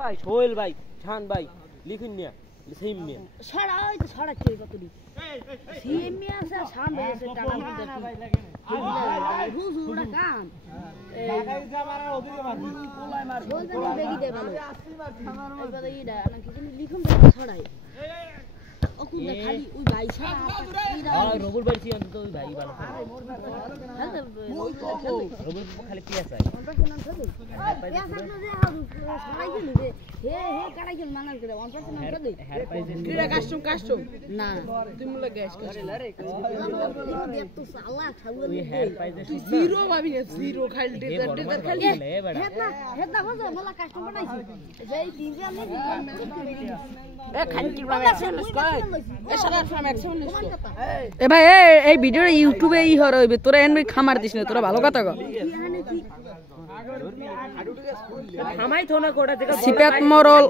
ভাই সোহেল ভাই শান ভাই লিখুন নিয়া সিম নিয়া ছড়া ওই তো ছড়া কে কতটি সিম নিয়া আছে শান ভাই আছে টাকা মধ্যে দেখি হুজুরা কাম লাগাই যা মারা ওদিকে মারবি কোলাই মার বলতে না বেগি দে ভালো এই কথা ইডা নাকি তুমি লিখুন ছড়াই ওকুদা খালি ওই ভাই ছড়া আর রবুল ভাই সি অন্তত ওই ভাই ভালো রবুল খালি পিয়া চাই না তুমি লাগে হেয়ার প্রাইস জিরো ভাবি না জিরো খালি ডেজার্ট খালি হেদা হচ্ছে मला কাস্টম বানাইছি যেই দিন আমি এ খালি কি এ সারা ফ্রাম এক্সেপ্ট এ ভাই এই ভিডিওটা ইউটিউবে ই হর হইবে তোরা এন খামার দিস না তোরা ভালো কথা কও খামাই থো না কোটা থেকে সিপাত মরল